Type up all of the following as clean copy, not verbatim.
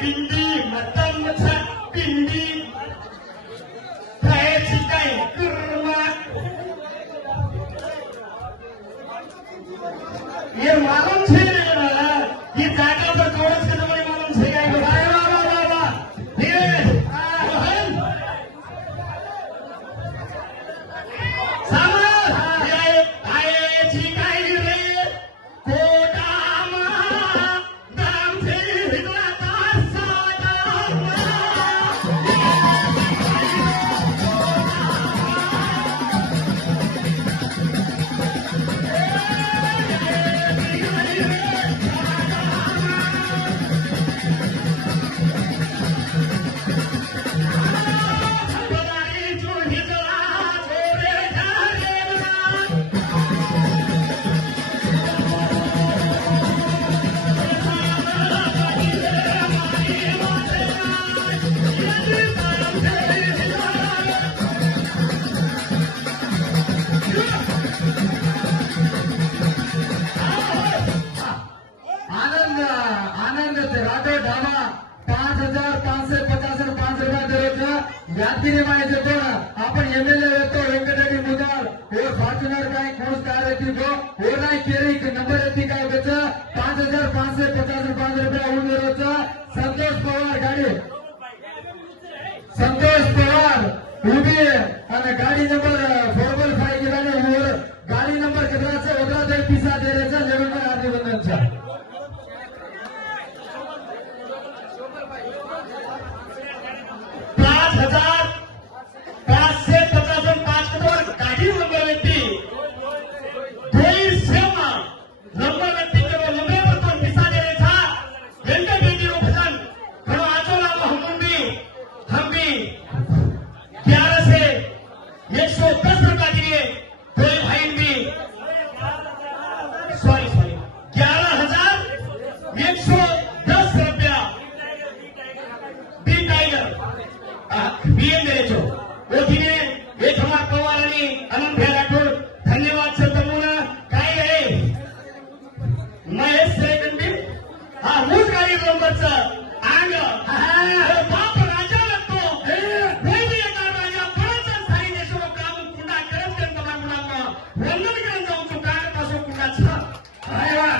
पिंडी मतमचा पिंडी खायची काय कुर्मा ये मालूम छे ये जागा पर थोड़ा से तुम्हारी मालूम छे काय वाह वाह वाह वाह धीरे मोहन सामर ये खायची काय रे कोटामा दाम से हिला तासाटा यात्रीने माहिती देतो आपण एमएलए येतो वेंकटरेड्डी मुदाल और फॉर्च्यूनर काय कोर्स कार रहती जो और नाही केरी नंबर येते काय त्याचं 5550 रुपये संतोष पवार गाडी संतोष पवार उभी आणि गाडी नंबर 445 गेल्याने गाडी नंबर कितराचा होता ते पिसा देण्याचा जगन्नाथ आदिवंदनचा 5550 गाडी नंबर व्यक्ती नंबर व्यक्ती नंबर पर पिसा देण्याचा वेंकटरेड्डी उपसन खरो आचोला हम भी 11 से 110 रुपया दिए कोई भाई भी सॉरी 11,110 रुपया बी टाइगर बीएम देतो ओठीने वेठमार पवार आणि अनंत राठोड धन्यवाद सर तमुना काय आहे महेश सेकंडी हा मूळ गाडी नंबरचं अंग बाप राजा लागतो कोई भी एका राजा कोणाचा साई देशो काम कुंडा करत करत मुलांना वंदन करत जाऊन तो काय पासो कुंडाचा अरे वा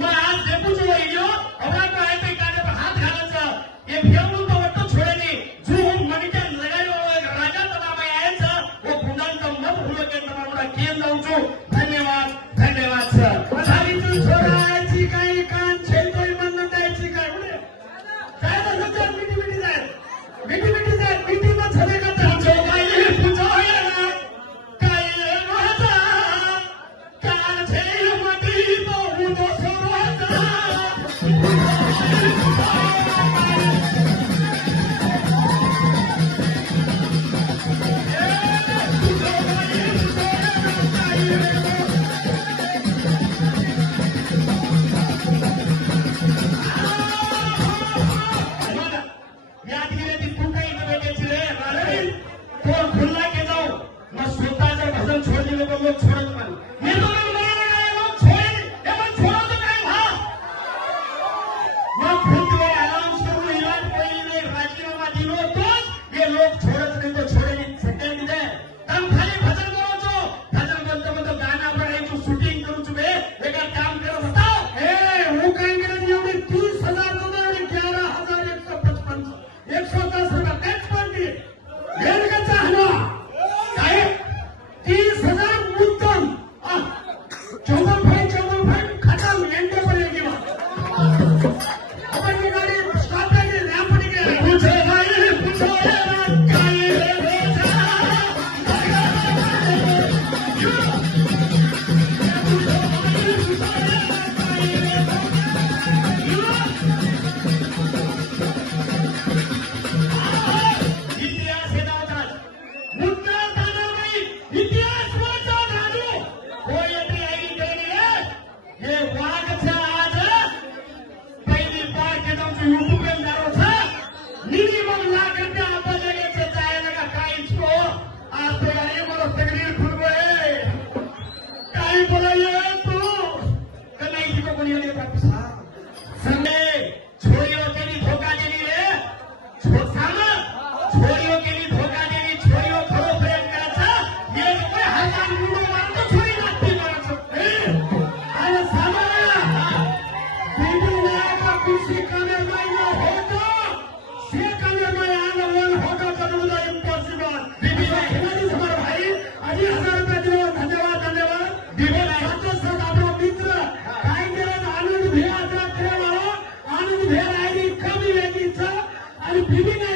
मग आज डेपुटी व्हिडिओ अवरा काय ते काढे हात घालायचं हे फेवून तो वाटतो छोडणे जो मणिका लगायो राजा तलामा यायचं वो कुंडांचा मत फुलके बिल्डिंग